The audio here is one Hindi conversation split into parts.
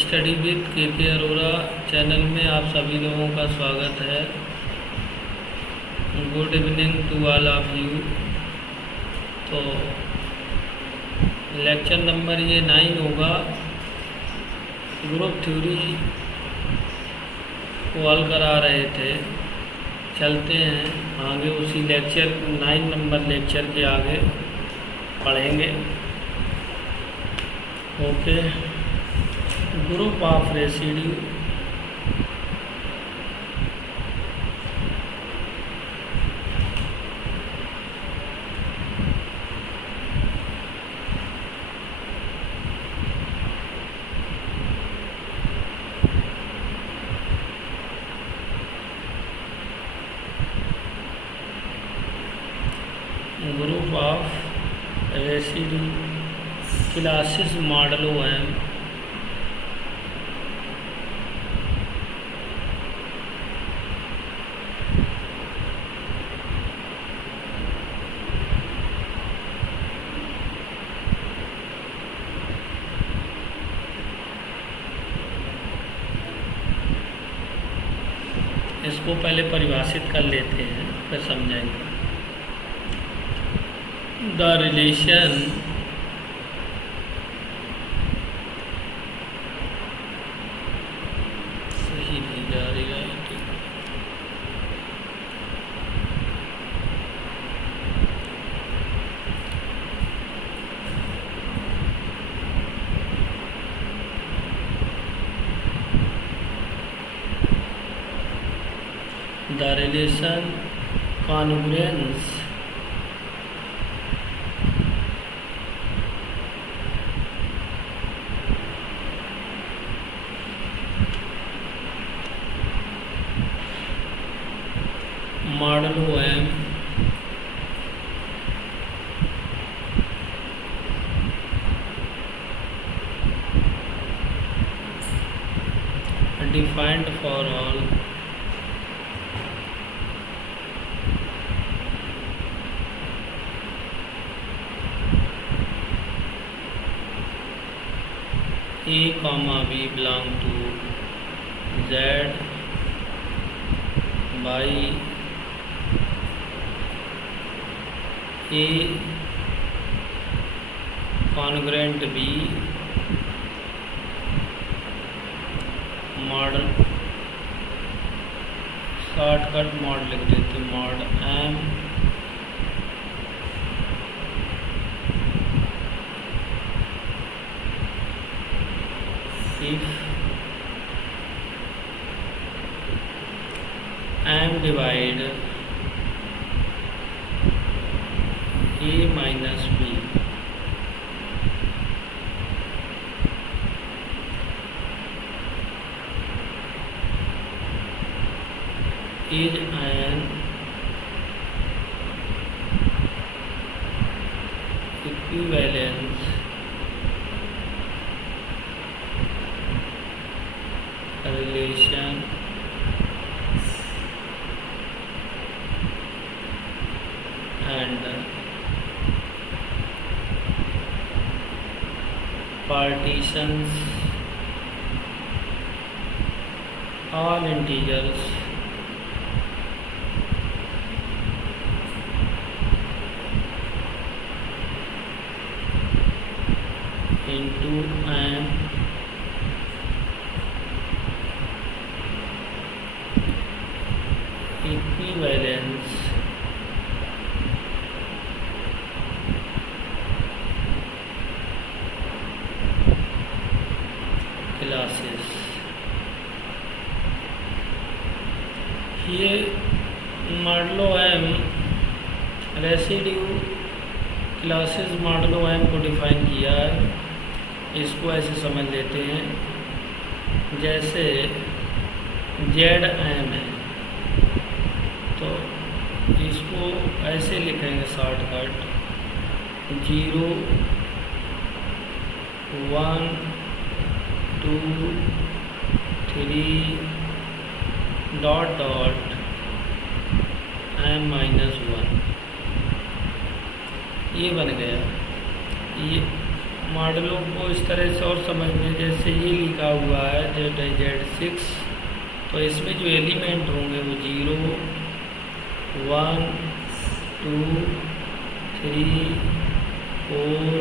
स्टडी विद के अरोरा चैनल में आप सभी लोगों का स्वागत है। Good evening to all of you. तो लेक्चर नंबर ये 9 होगा। ग्रुप थ्योरी को हल करा रहे थे, चलते हैं आगे उसी लेक्चर 9 नंबर लेक्चर के आगे पढ़ेंगे। Okay, group of residue. Group of residue classes मॉडलों हैं। इसको पहले परिभाषित कर लेते हैं, फिर समझाएंगे। द रिलेशन सही नहीं जा रही writing. The relation congruence model है defined for all A, B belong to Z by A congruent B model shortcut mod लिख देते mod M if M divide A minus B is an equivalence relation and partitions all integers into an equivalence classes। ये modulo M residue classes modulo M को डिफाइन किया है। इसको ऐसे समझ लेते हैं जैसे जेड एम है, तो इसको ऐसे लिखेंगे शॉर्टकट 0 1 2 3 डॉट डॉट M-1 ये बन गया। ये मॉडलों को इस तरह से और समझने, जैसे ये लिखा हुआ है Z6, तो इसमें जो एलिमेंट होंगे वो 0, 1, 2, 3, 4,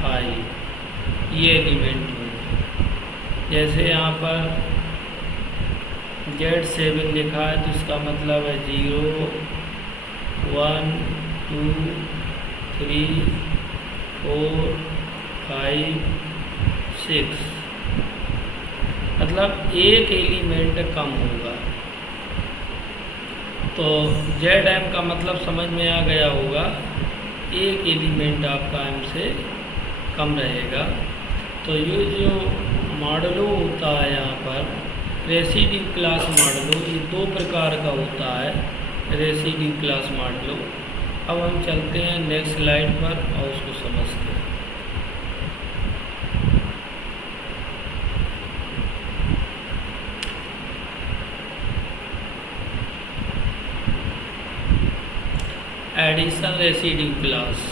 5 ये एलिमेंट होंगे। जैसे यहाँ पर Z7 लिखा है तो इसका मतलब है 0, 1, 2, 3, 4, 5, 6, मतलब एक एलिमेंट कम होगा। तो ZM का मतलब समझ में आ गया होगा, एक एलिमेंट आपका M से कम रहेगा। तो ये जो मॉडलो होता है यहाँ पर रेसिड्यू क्लास मॉडलो, ये दो प्रकार का होता है रेसिड्यू क्लास मॉडलो। अब हम चलते हैं नेक्स्ट स्लाइड पर और उसको समझते हैं। Addition residue class.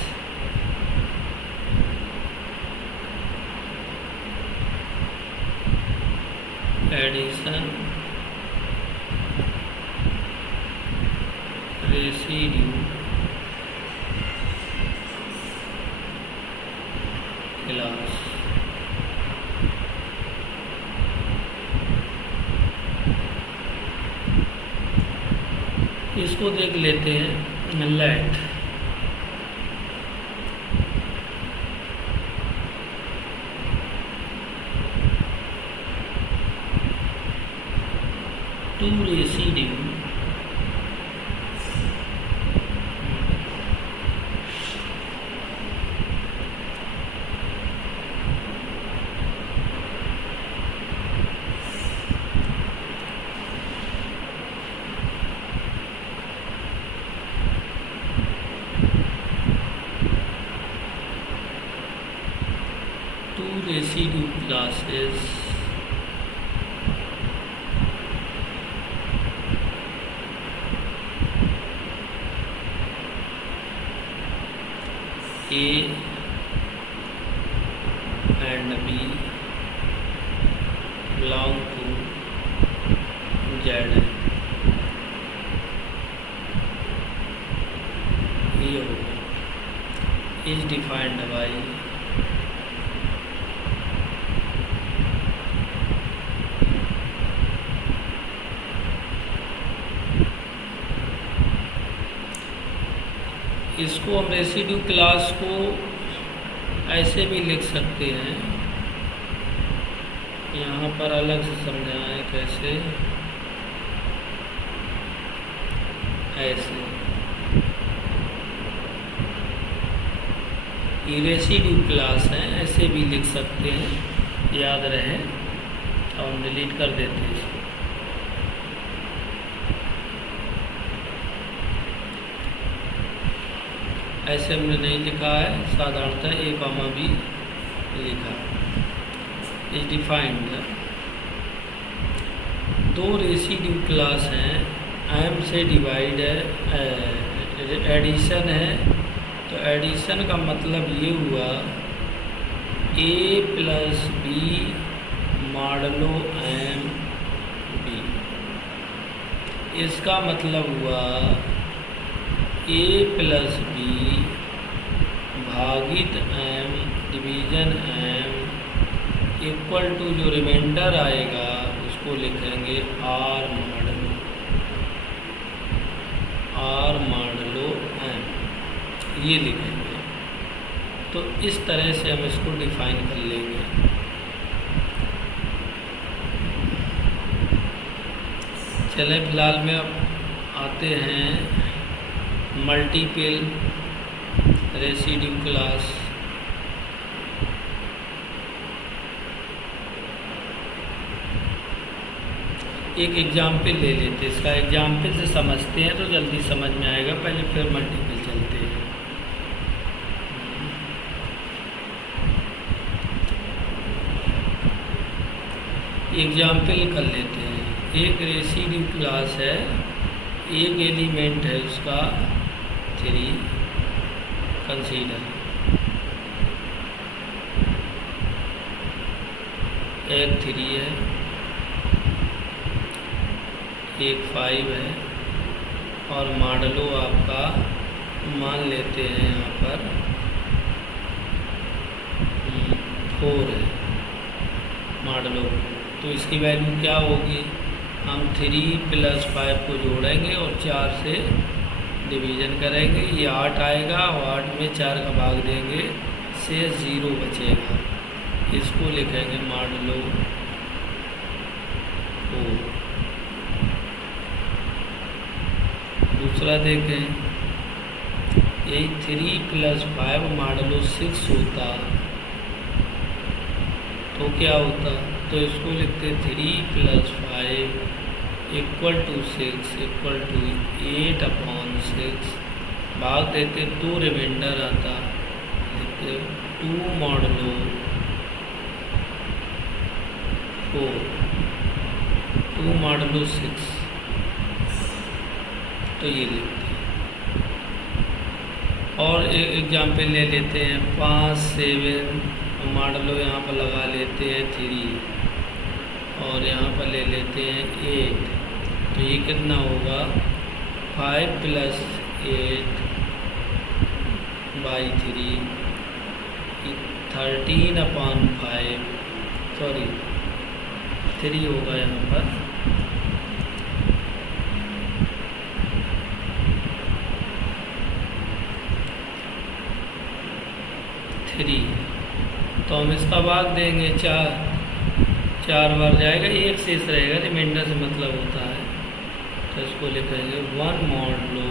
Addition residue class. इसको देख लेते हैं। Let two residue residue classes A and B belong to Z। ये होगा is defined by इसको हम रेसिड्यू क्लास को ऐसे भी लिख सकते हैं, यहाँ पर अलग से समझाना है कैसे। ऐसे ये रेसिड्यू क्लास है, ऐसे भी लिख सकते हैं, याद रहे। और हम डिलीट कर देते हैं इसको। ऐसे हमने नहीं लिखा है, साधारणतः A, B लिखा। इज डिफाइंड दो रेसिड्यू क्लास हैं, M से डिवाइड है, एडिशन है। तो एडिशन का मतलब ये हुआ A + B modulo M B। इसका मतलब हुआ A + B भागित M division M equal to जो रिमाइंडर आएगा उसको लिखेंगे R मॉडलो M, ये लिखेंगे। तो इस तरह से हम इसको डिफाइन कर लेंगे। चले फिलहाल में अब आते हैं मल्टीपल रेसिड्यू क्लास। एक एग्जाम्पल ले लेते हैं, इसका एग्जाम्पल से समझते हैं तो जल्दी समझ में आएगा। पहले फिर मल्टीपल चलते हैं। एग्जाम्पल कर लेते हैं। एक रेसिड्यू क्लास है, एक एलिमेंट है उसका 3 कंसीडर। एक 3 है, एक 5 है, और मॉडलो आपका मान लेते हैं यहाँ पर 4 है मॉडलो। तो इसकी वैल्यू क्या होगी, हम 3 + 5 को जोड़ेंगे और 4 से डिवीज़न करेंगे, ये 8 आएगा और 8 में 4 का भाग देंगे, से 0 बचेगा। इसको लिखेंगे मॉडलो 4। दूसरा देखें, यही 3 + 5 मॉडलो 6 होता तो क्या होता, तो इसको लिखते 3 + 5 = 6 = 8/6, भाग देते 2 रिमाइंडर आता, लिखते 2 मॉडलो 4, 2 मॉडलो 6, तो ये लिखते हैं। और एक एग्जाम्पल ले लेते हैं 5, 7, मॉडलो यहाँ पर लगा लेते हैं 3 और यहाँ पर ले लेते हैं 8, तो ये कितना होगा 5 + 8/3 13/5, सॉरी 3 होगा यहाँ पर, तो हम इसका भाग देंगे 4 बार जाएगा, 1 शेष रहेगा, रिमाइंडर से मतलब होता है, तो इसको लिखेंगे 1 मॉडलो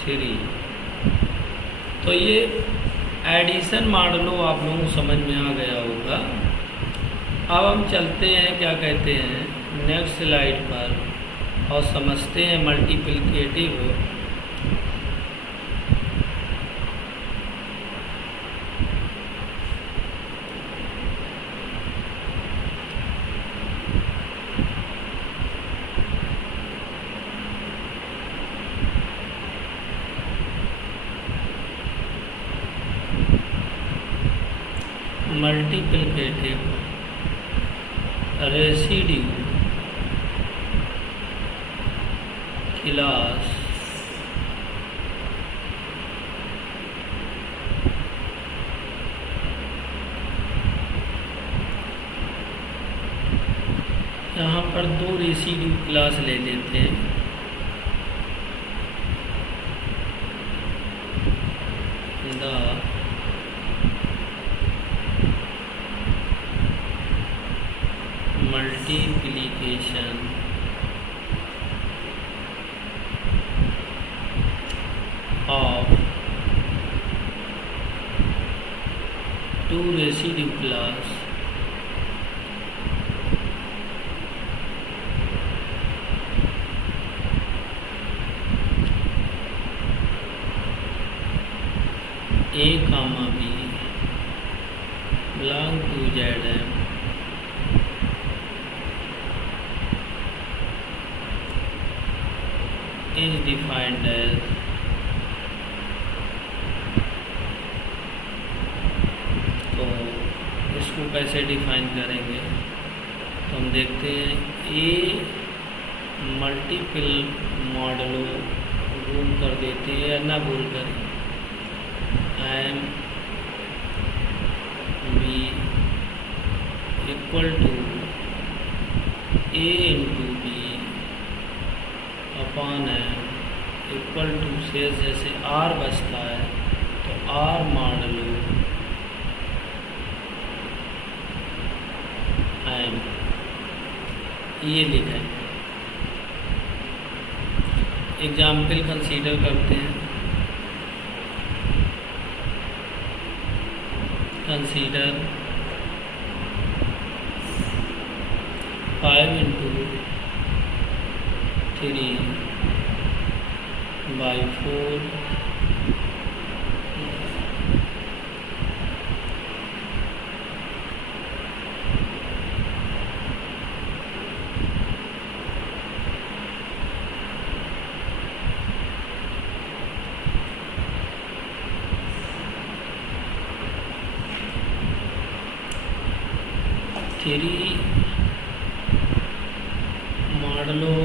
3। तो ये एडिशन मॉडलो आप लोगों को समझ में आ गया होगा। अब हम चलते हैं, क्या कहते हैं, नेक्स्ट स्लाइड पर और समझते हैं मल्टीप्लिकेटिव रेसिड्यू क्लास यहाँ पर 2 रेसिड्यू क्लास ले लेते हैं, multiplication of 2 residue class A, B belong to Zm is defined as तो इसको कैसे डिफाइन करेंगे, तो हम देखते हैं ए मल्टीपल मॉडलो गोल कर देते हैं या ना गोल करें, M B equal to A into B upon M equal to से जैसे आर बचता है तो आर मॉडलो एम, ये लिखा है। एग्जाम्पल कंसीडर करते हैं, कंसीडर 5 × 3/4 3 3 मॉडलो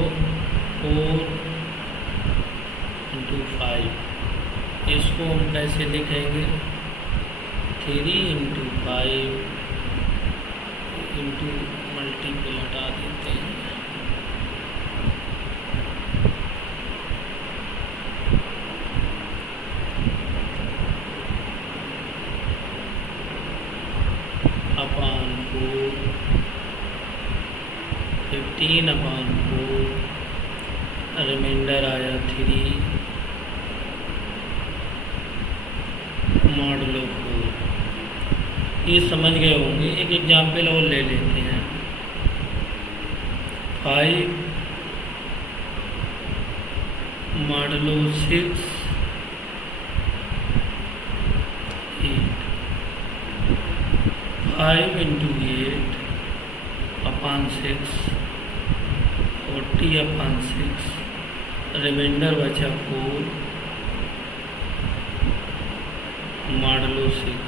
4 इंटू 5। इसको हम कैसे लिखेंगे? 3 इंटू 5 इंटू मल्टीपल हटा देते हैं, अपॉन 4, 15/4, रिमाइंडर आया 3 मॉडलो 4। ये समझ गए होंगे। एक एग्जाम्पल और ले लेते हैं। 5 मॉडलो 6 8। 5 इंटू 8 अपॉन 6 40/6, रिमाइंडर बचा 4 मॉडलो 6।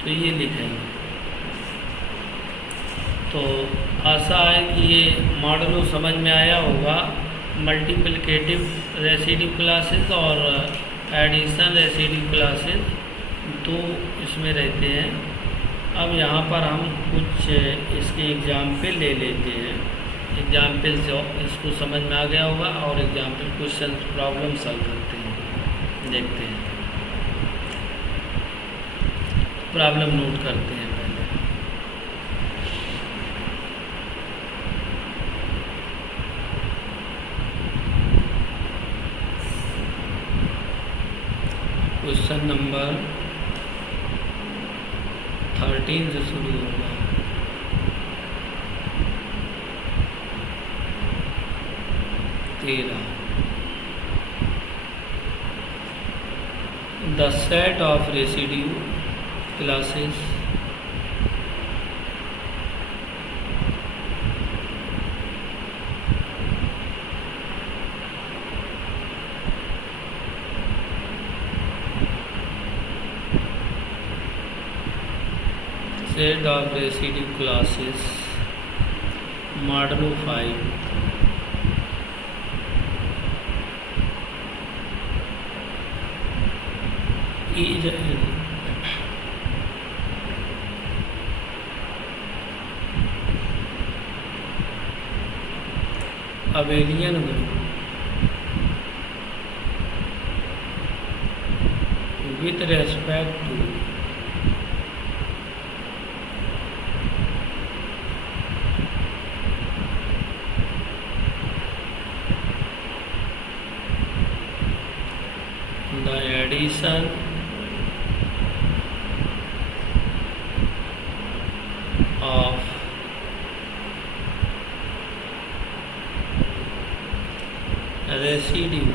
तो ये लिखेंगे। तो आशा है कि ये मॉडलो समझ में आया होगा। मल्टीप्लिकेटिव रेसिड्यू क्लासेस और एडिशन रेसिड्यू क्लासेस दो इसमें रहते हैं। अब यहाँ पर हम कुछ इसके एग्जाम्पल ले लेते हैं। एग्जाम्पल से इसको समझ में आ गया होगा और एग्जाम्पल क्वेश्चन प्रॉब्लम सॉल्व करते हैं, देखते हैं। प्रॉब्लम नोट करते हैं पहले। क्वेश्चन नंबर 13 से शुरू होगा। The set of residue classes modulo 5 is abelian group with respect to the addition of residue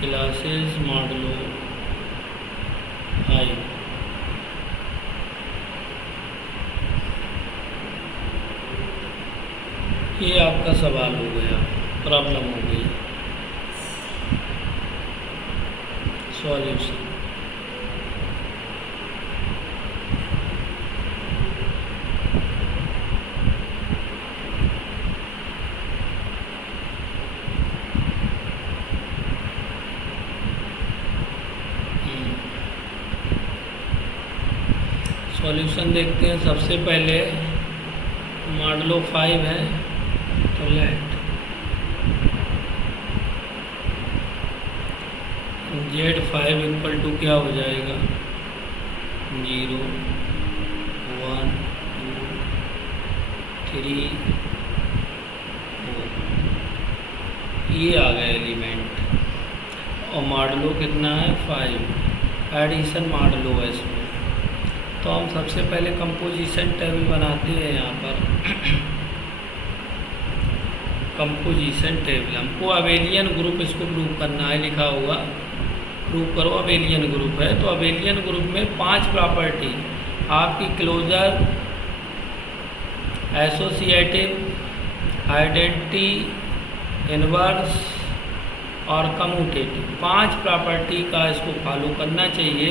classes modulo 5। ये आपका सवाल हो गया, प्रॉब्लम हो गई। सॉल्यूशन सॉल्यूशन देखते हैं। सबसे पहले मॉडलो 5 है तो लेट Z5 इक्वल टू क्या हो जाएगा? 0 1 2 3 4। ये आ गया एलिमेंट। और मॉडलो कितना है? 5। एडिशन मॉडलो है इसमें। तो हम सबसे पहले कंपोजिशन टेबल बनाते हैं। यहाँ पर कंपोजिशन टेबल हमको अबेलियन ग्रुप इसको प्रूव करना है, लिखा हुआ प्रूव करो अबेलियन ग्रुप है। तो अबेलियन ग्रुप में 5 प्रॉपर्टी आपकी क्लोजर, एसोसिएटिव, आइडेंटिटी, इनवर्स, और कम्यूटेटिव, 5 प्रॉपर्टी का इसको फॉलो करना चाहिए।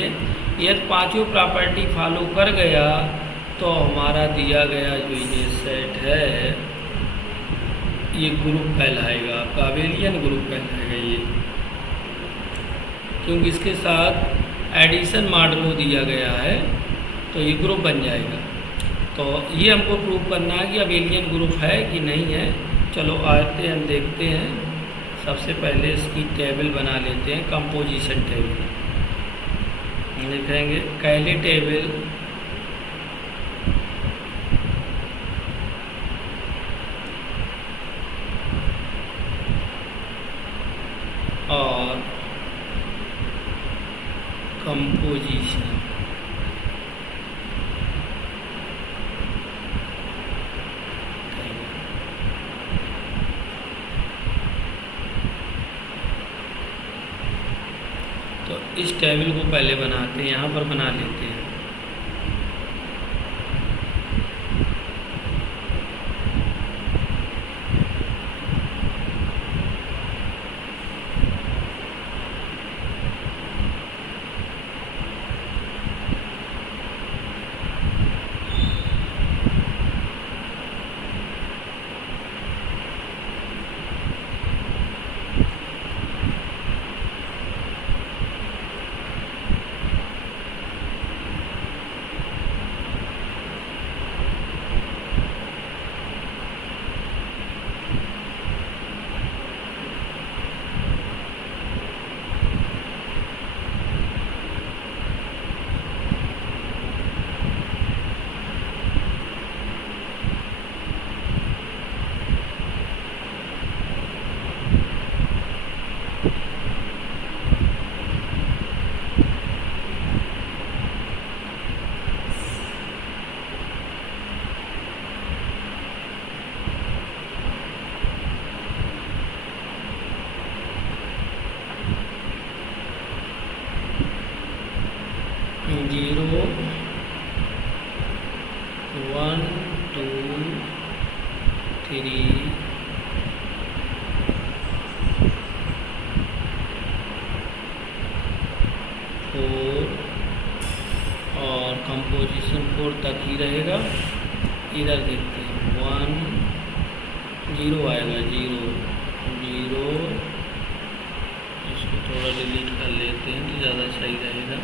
यदि पांचों प्रॉपर्टी फॉलो कर गया तो हमारा दिया गया जो ये सेट है ये ग्रुप कहलाएगा, आपका अबेलियन ग्रुप कहलाएगा ये, क्योंकि इसके साथ एडिशन मॉडुलो दिया गया है तो ये ग्रुप बन जाएगा। तो ये हमको प्रूव करना है कि अबेलियन ग्रुप है कि नहीं है। चलो आते हम देखते हैं। सबसे पहले इसकी टेबल बना लेते हैं, कंपोजिशन टेबल लिखेंगे, कैले टेबल और कंपोजिशन। तो इस टेबल को पहले बनाते हैं, यहाँ पर बना लेते हैं। जीरो 1 2 3 4 और कंपोजिशन 4 तक ही रहेगा। इधर देखते हैं 1 0 आएगा, 0 0। इसको थोड़ा डिलीट कर लेते हैं तो ज़्यादा सही रहेगा।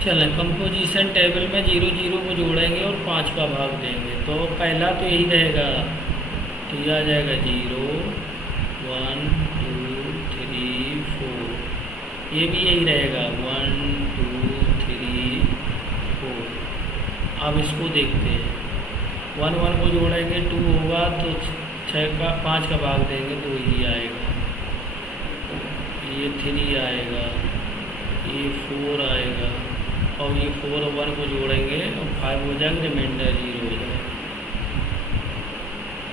चलें, कंपोजिशन टेबल में 0 0 को जोड़ेंगे और 5 का भाग देंगे तो पहला तो यही रहेगा, तो ये आ जाएगा 0 1 2 3 4। ये भी यही रहेगा 1 2 3 4। अब इसको देखते हैं, 1 1 को जोड़ेंगे 2 होगा तो 5 का भाग देंगे तो ये आएगा, ये 3 आएगा, ये 4 आएगा और ये 4 और 1 को जोड़ेंगे और 5 हो जाएगा, रिमाइंडर 0 हो जाएगा।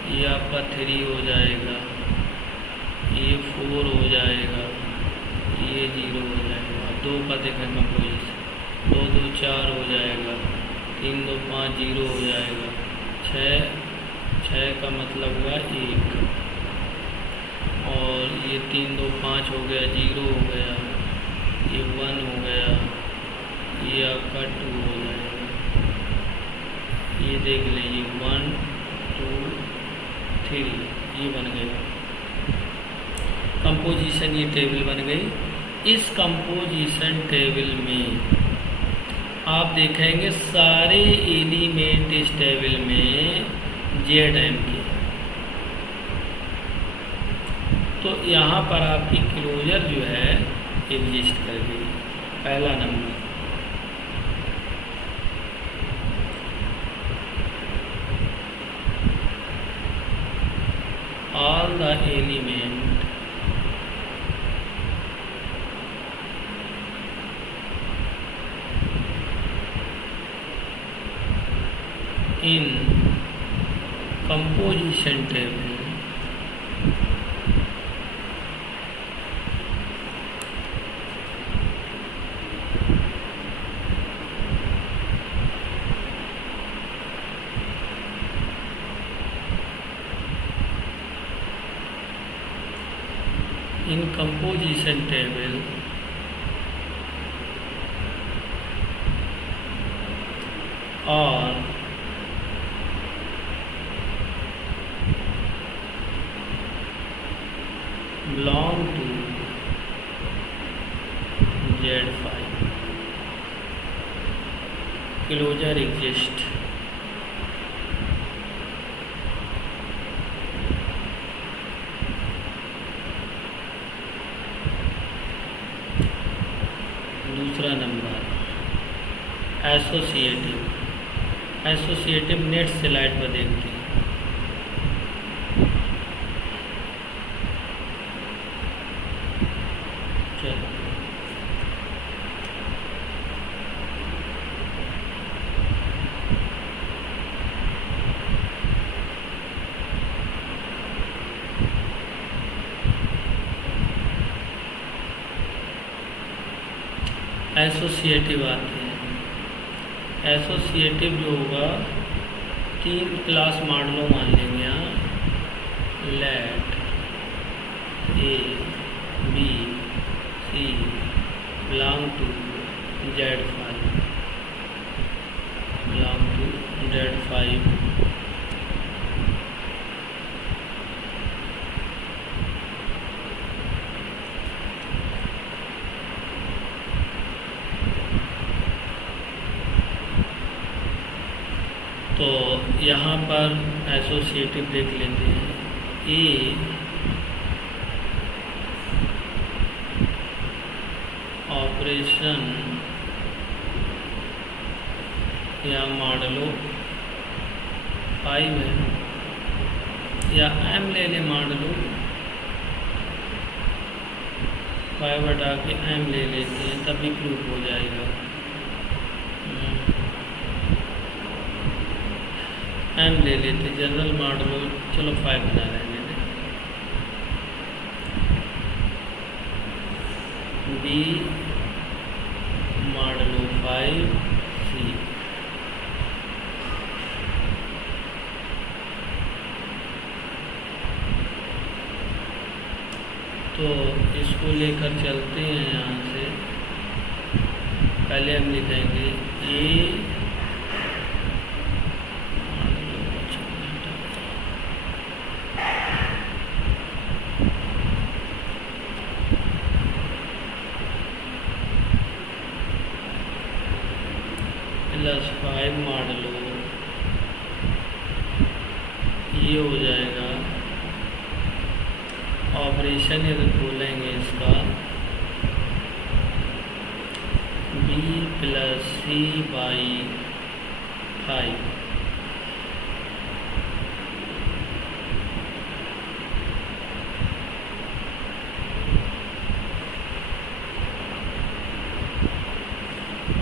ये आपका 3 हो जाएगा, ये 4 हो जाएगा, ये 0 हो जाएगा। 2 का देखें कंपोजिशन, 2 2 4 हो जाएगा, 3 2 5 0 हो जाएगा, 6 का मतलब हुआ 1 और ये 3 2 5 हो गया, 0 हो गया, ये 1 हो गया, ये आपका 2 हो जाएगा। ये देख लीजिए 1 2 3 ये बन गया कंपोजिशन, ये टेबल बन गई। इस कंपोजिशन टेबल में आप देखेंगे सारे एलिमेंट इस टेबल में ZM के, तो यहाँ पर आपकी क्लोजर जो है एग्जिस्ट कर गई। पहला number all the element in composition table in composition table or belong to Z5 closure exists दूसरा नंबर एसोसिएटिव नेक्स्ट स्लाइड पर देखते हैं। चलो एसोसिएटिव आते हैं। एसोसिएटिव जो होगा 3 क्लास मॉडलों मान लेंगे यहाँ, let A B C belong to Z5 तो यहाँ पर एसोसिएटिव देख लेते हैं। ए ऑपरेशन या मॉडलो 5 है, या एम ले लें मॉडलो 5 हटा के एम ले लेते हैं, तभी प्रूफ हो जाएगा। एम ले लेते जनरल मॉडलो, चलो 5 बना लेंगे। बी मॉडलो 5 सी तो इसको लेकर चलते हैं यहाँ से। पहले हम लिखेंगे ए प्लस 5 मॉडलो, ये हो जाएगा ऑपरेशन यदि खोलेंगे इसका बी प्लस सी बाई 5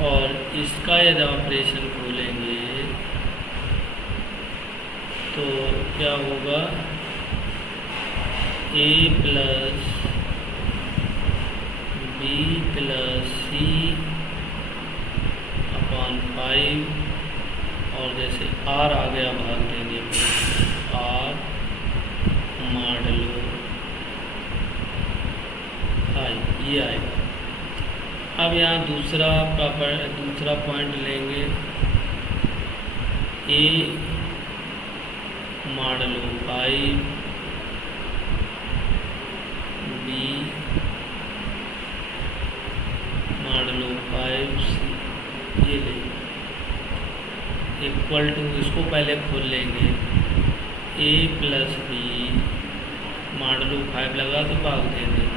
और इसका यदि ऑपरेशन खोलेंगे तो क्या होगा, ए प्लस बी प्लस सी अपॉन 5 और जैसे आर आ गया भाग देंगे आर मॉडलो 5, ये आएगा। अब यहाँ दूसरा पॉइंट लेंगे, ए मॉडलो 5 बी मॉडलो 5 सी, ये लेंगे इक्वल टू, इसको पहले खोल लेंगे ए प्लस बी मॉडलो 5 लगा तो भाग दे देंगे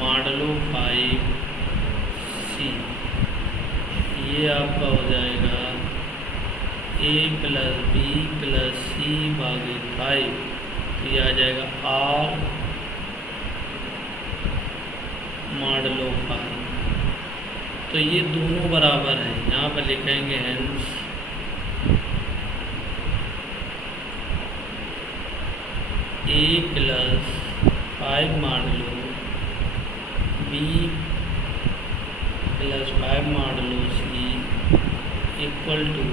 मॉडलो 5 सी, ये आपका हो जाएगा ए प्लस बी प्लस सी भागे 5, तो ये आ जाएगा आर मॉडलो 5। तो ये दोनों बराबर हैं, यहाँ पर लिखेंगे hence a plus 5 modulo b plus 5 modulo c equal to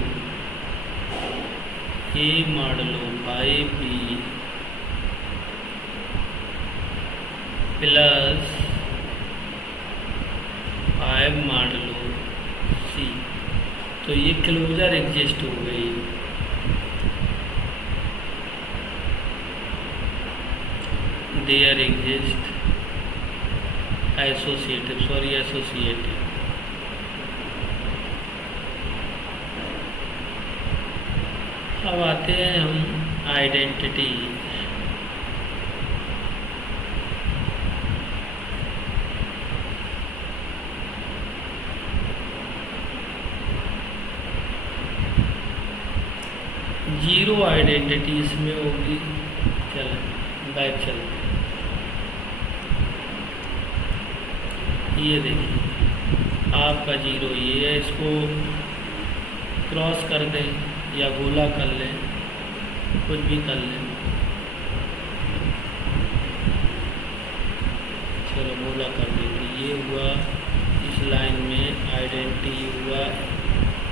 a modulo 5b plus 5 modulo c. तो ये क्लोजर एग्जिस्ट हो गई। There exist associative. अब आते हैं हम आइडेंटिटी। जीरो आइडेंटिटी इसमें होगी। चलो बैक चलते हैं। ये देखिए आपका जीरो ये है, इसको क्रॉस कर दें या गोला कर लें, कुछ भी कर लें। चलो गोला कर देते। ये हुआ इस लाइन में आइडेंटिटी हुआ।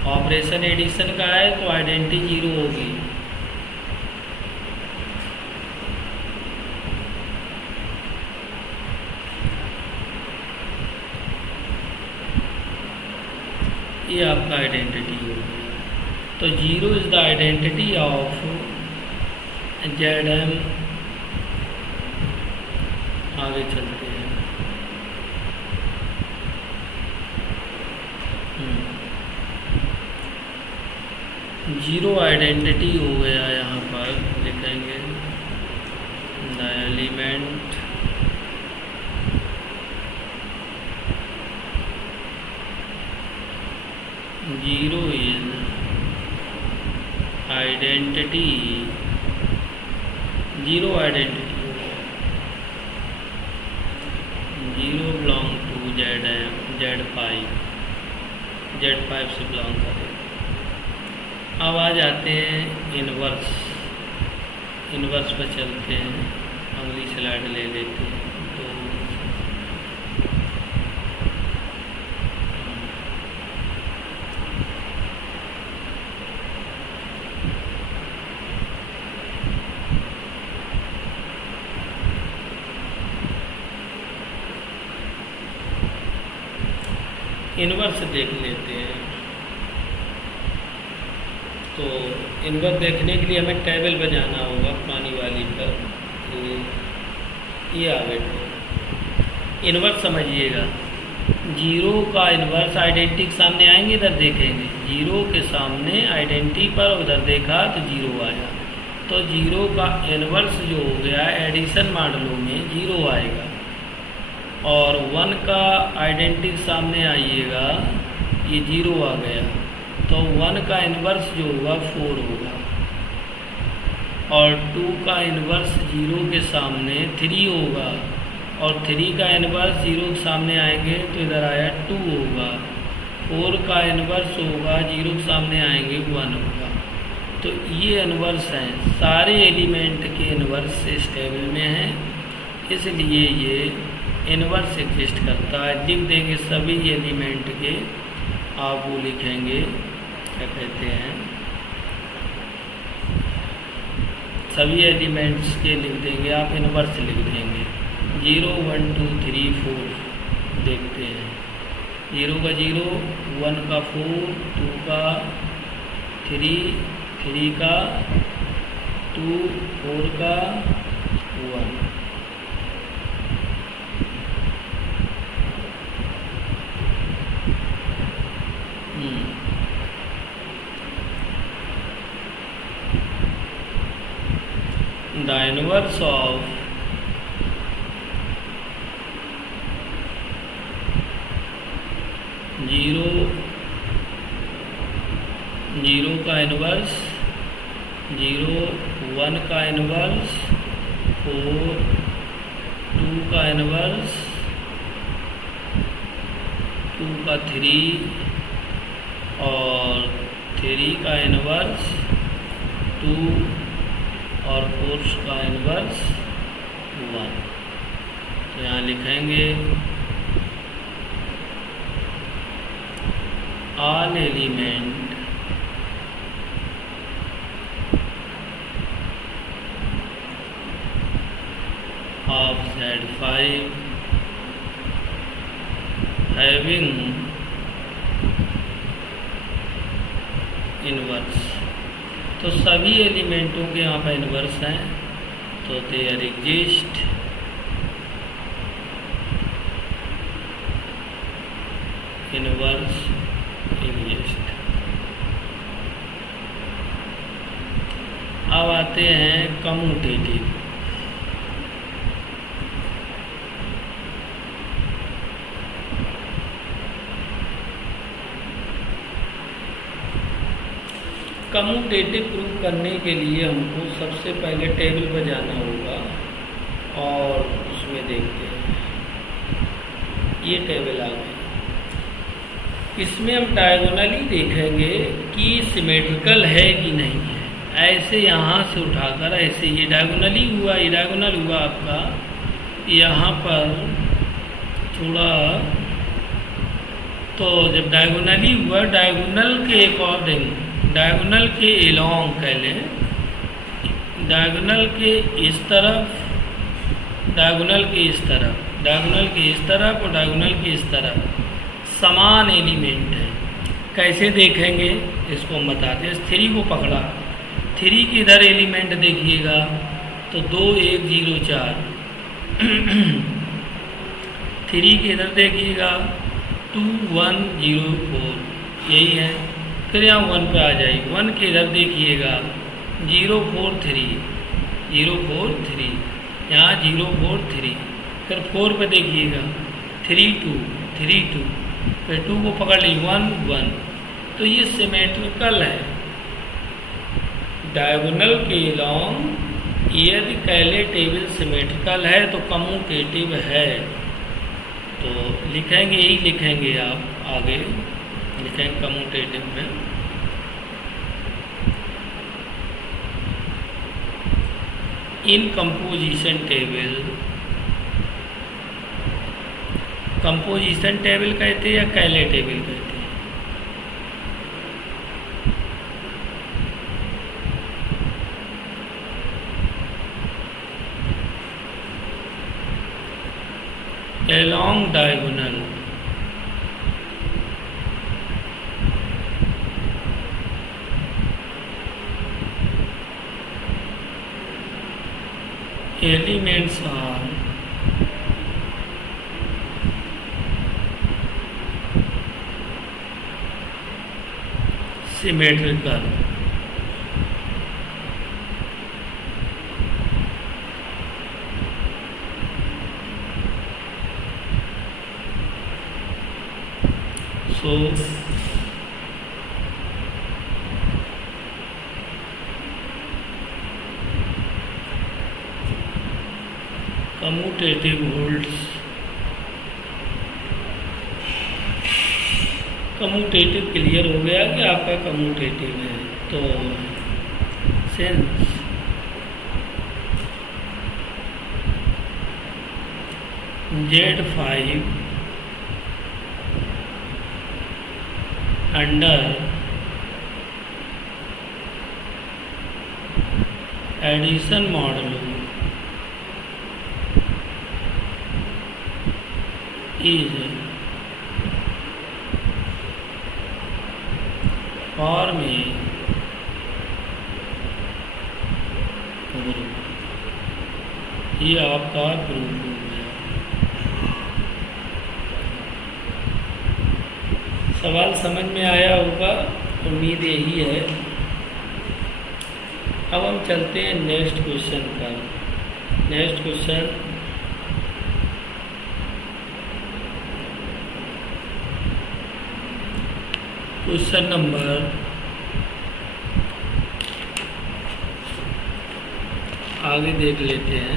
ऑपरेशन एडिशन का है तो आइडेंटिटी जीरो होगी। ये आपका आइडेंटिटी हो गया। तो zero is the identity of Z M. आगे चलते हैं। जीरो आइडेंटिटी हो गया। यहाँ पर लिखेंगे the element zero is identity. Zero identity हो गया। जीरो बिलोंग टू Z5 से बिलोंग करेगा। अब आ जाते हैं इन्वर्स पर चलते हैं। अगली स्लाइड ले लेते हैं। तो इन्वर्स देख लेते हैं। तो इन्वर्स देखने के लिए हमें टेबल पर जाना होगा, पानी वाली पर। ये आ गए। इन्वर्स समझिएगा। जीरो का इन्वर्स आइडेंटिटी के सामने आएंगे, इधर देखेंगे। जीरो के सामने आइडेंटिटी पर उधर देखा तो जीरो आया। तो जीरो का इन्वर्स जो हो गया एडिशन मॉडलों में जीरो आएगा। और 1 का आइडेंटिटी सामने आइएगा, ये जीरो आ गया। तो 1 का इन्वर्स जो होगा 4 होगा। और 2 का इन्वर्स जीरो के सामने 3 होगा। और 3 का इन्वर्स जीरो के सामने आएंगे तो इधर आया 2 होगा। 4 का इन्वर्स होगा, जीरो के सामने आएंगे 1 होगा। तो ये इन्वर्स हैं। सारे एलिमेंट के इन्वर्स इस टेबल में हैं, इसलिए ये इन्वर्स एग्जिस्ट करता है। लिख देंगे सभी एलिमेंट के। आप वो लिखेंगे, क्या कहते हैं, सभी एलिमेंट्स के लिख देंगे आप, इन्वर्स लिख देंगे। 0 1 2 3 4 देखते हैं। 0 का 0, 1 का 4, 2 का 3, 3 का 2, 4 का 1। The inverse of जीरो का इन्वर्स 0, 1 का इन्वर्स 4, 2 का इन्वर्स 2 का 3 और 3 का इन्वर्स 2 और फोर्स का इन्वर्स 1। तो यहाँ लिखेंगे all element of Z5 having inverse. तो सभी एलिमेंटों के यहाँ पर इन्वर्स हैं, तो देयर एग्जिस्ट इन्वर्स एग्जिस्ट। अब आते हैं कम्यूटेटिव। कम्यूटेटिव प्रूफ करने के लिए हमको सबसे पहले टेबल पर जाना होगा और उसमें देखते हैं ये टेबल आ गई। इसमें हम डायगोनली देखेंगे कि सिमेट्रिकल है कि नहीं है। ऐसे यहाँ से उठाकर ऐसे ये डायगोनली हुआ, ये डायगोनल हुआ आपका, यहाँ पर थोड़ा, तो जब डायगोनली हुआ डायगोनल के अकॉर्डिंग, डायगोनल के एलोंग कह लें, डायगोनल के इस तरफ, डायगोनल के इस तरफ, डायगोनल के इस तरफ और डायगोनल के इस तरफ समान एलिमेंट है। कैसे देखेंगे इसको हम बताते हैं। 3 को पकड़ा, 3 के इधर एलिमेंट देखिएगा तो 2 1 0 4, 3 के इधर देखिएगा 2 1 0 4, यही है। फिर यहाँ 1 पे आ जाएगी, 1 के इधर देखिएगा 0 4 3, 0 4 3, यहाँ 0 4 3, फिर 4 पे देखिएगा 3 2 3 2, फिर 2 को पकड़ ली 1 1। तो ये सिमेट्रिकल है। डायगोनल के लॉन्ग यदि पहले टेबल सिमेट्रिकल है तो कम्यूटेटिव है। तो लिखेंगे, यही लिखेंगे आप आगे लिखेंगे कम्यूटेटिव में। इन कंपोजिशन टेबल, कंपोजिशन टेबल कहते हैं या कैले टेबल कहते हैं? along diagonal, elements are symmetrical. So commutative holds, commutative clear हो गया कि आपका कम्यूटेटिव है। तो since Z5 under edition model is form a group। ये आपका ग्रुप है। सवाल समझ में आया होगा, उम्मीद यही है। अब हम चलते हैं नेक्स्ट क्वेश्चन पर। नेक्स्ट क्वेश्चन क्वेश्चन नंबर आगे देख लेते हैं।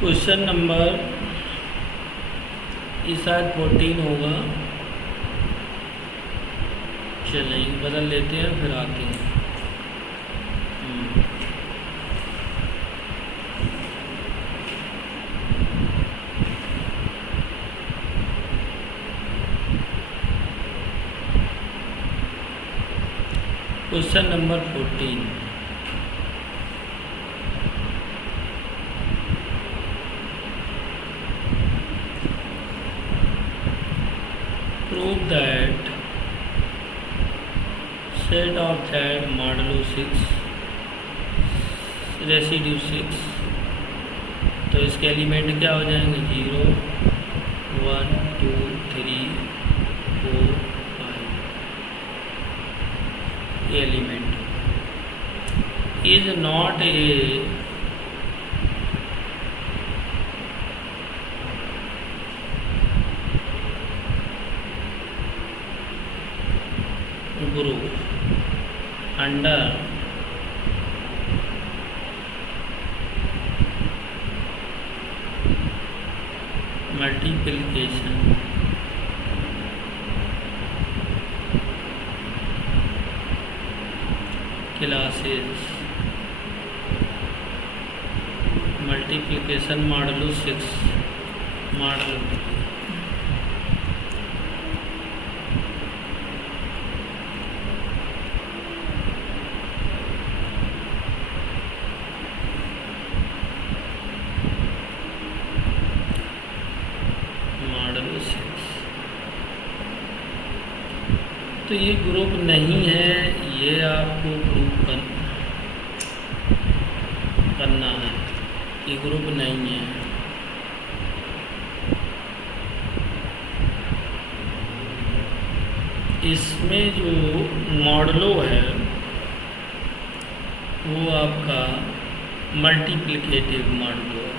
क्वेश्चन नंबर ये शायद 14 होगा। चलें बदल लेते हैं फिर आते हैं। Question number 14। Prove that set of z modulo 6 residue 6, तो इसके एलिमेंट क्या हो जाएंगे 0 1 2 3 4 5। ये element is not a group under multiplication classes multiplication modulo 6 modulo तो ये ग्रुप नहीं है, ये आपको प्रूव करना है कि ग्रुप नहीं है। इसमें जो मॉडलो है वो आपका मल्टीप्लिकेटिव मॉडलो है।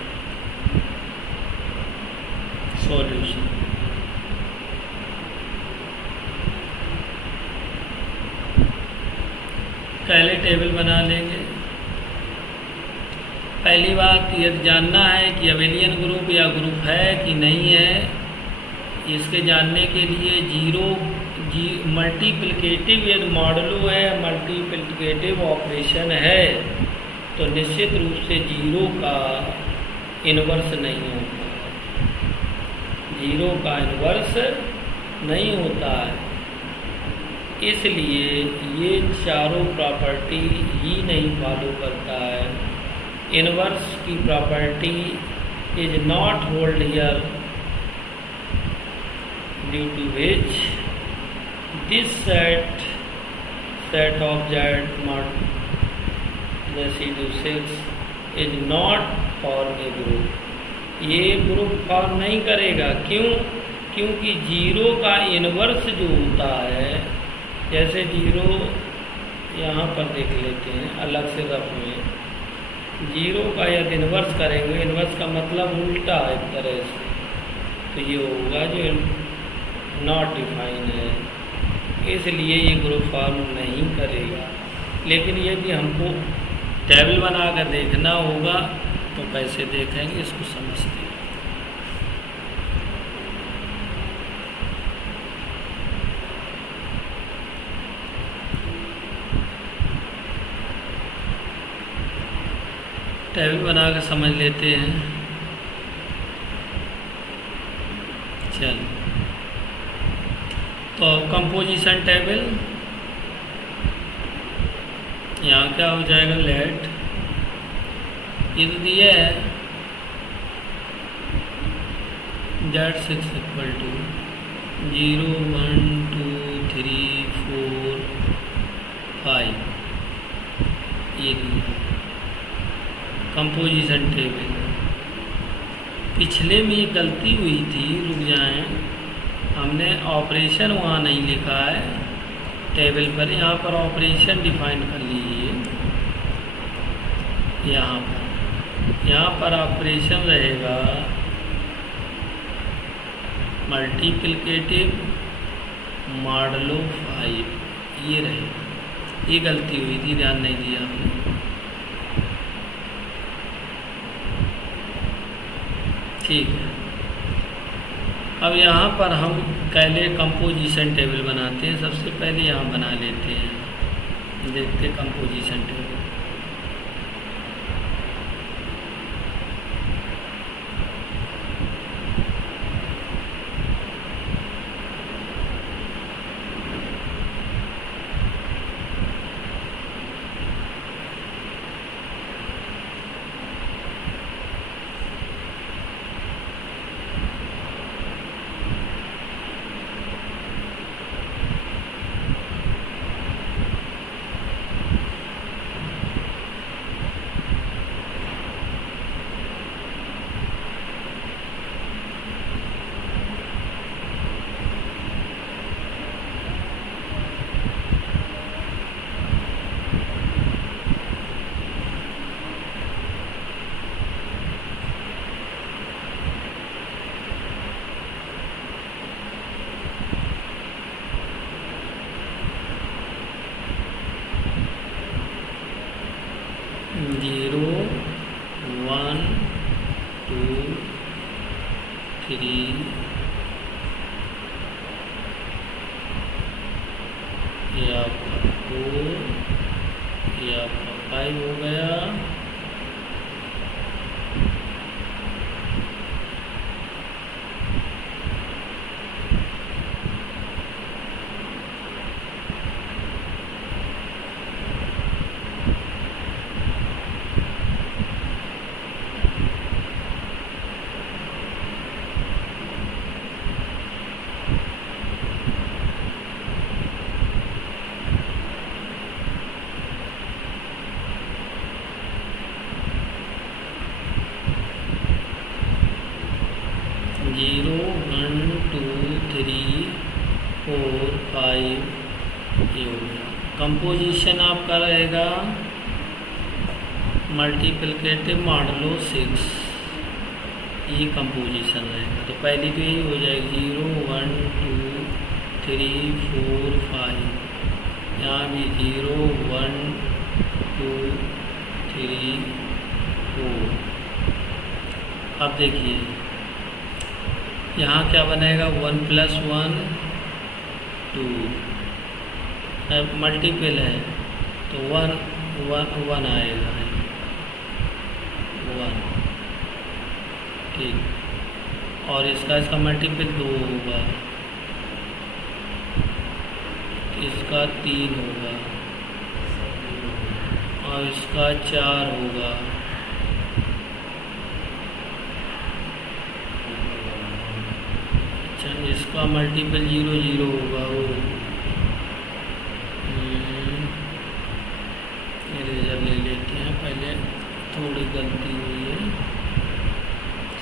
सॉल्यूशन पहले टेबल बना लेंगे। पहली बात यह जानना है कि अबेलियन ग्रुप या ग्रुप है कि नहीं है। इसके जानने के लिए मल्टीप्लिकेटिव यदि मॉडलो है, मल्टीप्लिकेटिव ऑपरेशन है तो निश्चित रूप से 0 का इन्वर्स नहीं होता है। 0 का इन्वर्स नहीं होता है, इसलिए ये चारों प्रॉपर्टी ही नहीं फॉलो करता है। इनवर्स की property is not hold here due to which this set of z residue 6 is not form a group. ये ग्रुप फॉर्म नहीं करेगा। क्यों? क्योंकि 0 का इनवर्स जो होता है, जैसे 0 यहाँ पर देख लेते हैं अलग से रफ में, 0 का यदि इन्वर्स करेंगे, इन्वर्स का मतलब उल्टा है एक तरह से, तो ये होगा जो नॉट डिफाइन है, इसलिए ये ग्रुप फॉर्म नहीं करेगा। लेकिन यदि हमको टेबल बना कर देखना होगा तो कैसे देखेंगे, इसको समझते हैं। टेबल बना कर समझ लेते हैं। चल तो कंपोजिशन टेबल यहाँ क्या हो जाएगा, लेट ये तो दिया है z6 इक्वल टू 0 1 2 3 4 5, ये दिया कंपोजिशन टेबल। पिछले में ये गलती हुई थी, रुक जाएं, हमने ऑपरेशन वहाँ नहीं लिखा है टेबल पर। यहाँ पर ऑपरेशन डिफाइन कर लीजिए। यहाँ पर ऑपरेशन रहेगा मल्टीप्लिकेटिव मॉडलो 5, ये रहेगा। ये गलती हुई थी, ध्यान नहीं दिया हमने। ठीक है। अब यहाँ पर हम पहले कंपोजिशन टेबल बनाते हैं। सबसे पहले यहाँ बना लेते हैं, देखते हैं कंपोजिशन टेबल। जीरो 1 2 3 ये आपका 4, ये आपका 5 हो गया। जीरो 1 2 3 4 5 ये हो गया। कंपोजिशन आपका रहेगा मल्टीप्लिकेटिव मॉडलो 6, ये कंपोजिशन रहेगा। तो पहली तो यही हो जाएगी 0 1 2 3 4 5, यहाँ भी 0 1 2 3 4। अब देखिए यहाँ क्या बनेगा, 1 + 1 2, मल्टीपल है तो 1 1 1 आएगा 1, ठीक। और इसका मल्टीपल 2 होगा, इसका 3 होगा और इसका 4 होगा। अच्छा, इसका मल्टीपल 0 0 होगा वो। इरेजर ले लेते हैं, पहले थोड़ी गलती हुई है।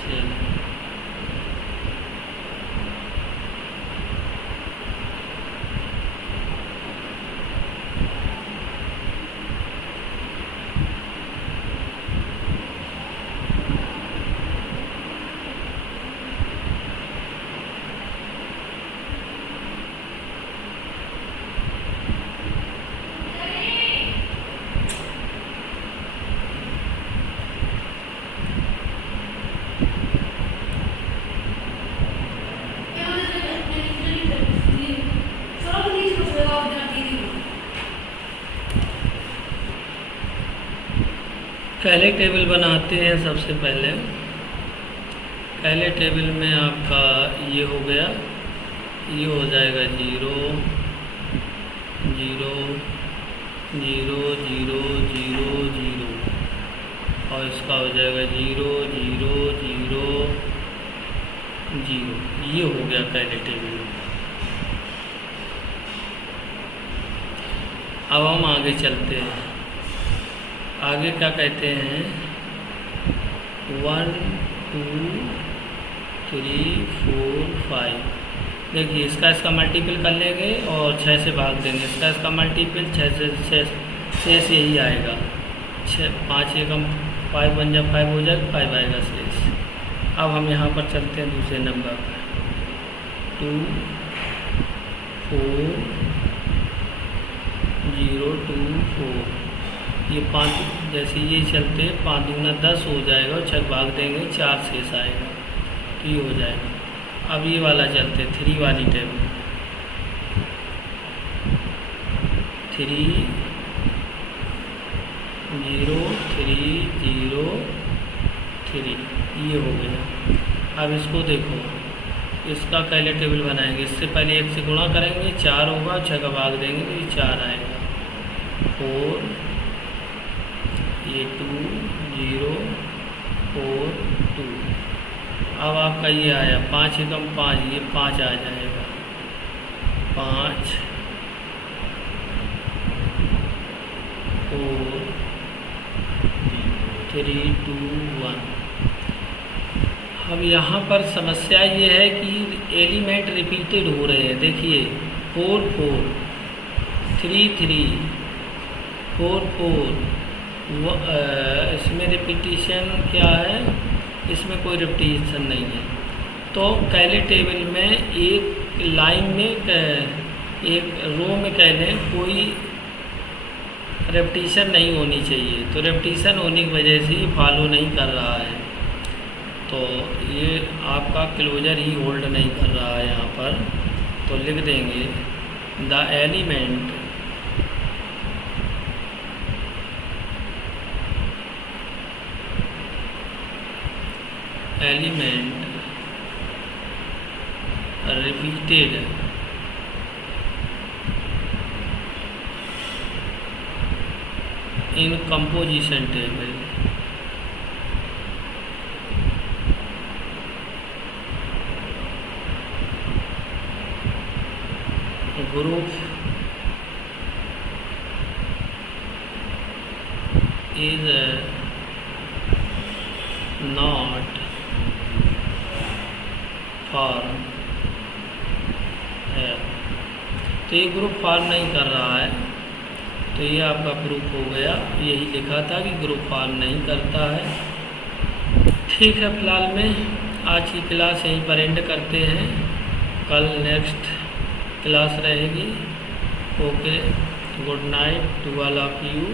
चलिए पहले टेबल बनाते हैं। सबसे पहले पहले टेबल में आपका ये हो गया, ये हो जाएगा 0 0 0 0 0 0 और इसका हो जाएगा 0 0 0 0। ये हो गया पहले टेबल। अब हम आगे चलते हैं। आगे क्या कहते हैं, 1 2 3 4 5। देखिए इसका मल्टीपल कर लेंगे और 6 से भाग देंगे। इसका मल्टीपल 6 से यही आएगा। 6 5 एकम 5 बन जा 5 हो जाएगा, 5 आएगा शेष। अब हम यहाँ पर चलते हैं दूसरे नंबर पर, 2 4 0 2 4। ये 5 जैसे ये चलते 5 दूना 10 हो जाएगा और 6 भाग देंगे 4 शेष आएगा। ये हो जाएगा। अब ये वाला चलते 3 वाली टेबल, 3 0 3 0 3, ये हो गया। अब इसको देखो, इसका पहले टेबल बनाएंगे। इससे पहले 1 से गुणा करेंगे, 4 होगा, 6 का भाग देंगे तो ये 4 आएगा। 4, ये 2 0 4 2। अब आपका ये आया 5 एकम 5, ये 5 आ जाएगा। 5 4 3 2 1। अब यहाँ पर समस्या ये है कि एलिमेंट रिपीटेड हो रहे हैं। देखिए 4 4 3 3 4 4, इसमें रिपीटिशन क्या है? इसमें कोई रिपीटिशन नहीं है। तो पहले टेबल में एक लाइन में, एक रो में कह लें, कोई रेपिटिशन नहीं होनी चाहिए। तो रेपिटिशन होने की वजह से ये फॉलो नहीं कर रहा है। तो ये आपका क्लोजर ही होल्ड नहीं कर रहा है यहाँ पर। तो लिख देंगे the element repeated in composition table group is not form है। तो ये ग्रुप फॉर्म नहीं कर रहा है। तो ये आपका प्रूफ हो गया। यही लिखा था कि ग्रुप फॉर्म नहीं करता है। ठीक है, फिलहाल में आज की क्लास यहीं पर एंड करते हैं। कल नेक्स्ट क्लास रहेगी। Okay, good night to all of you.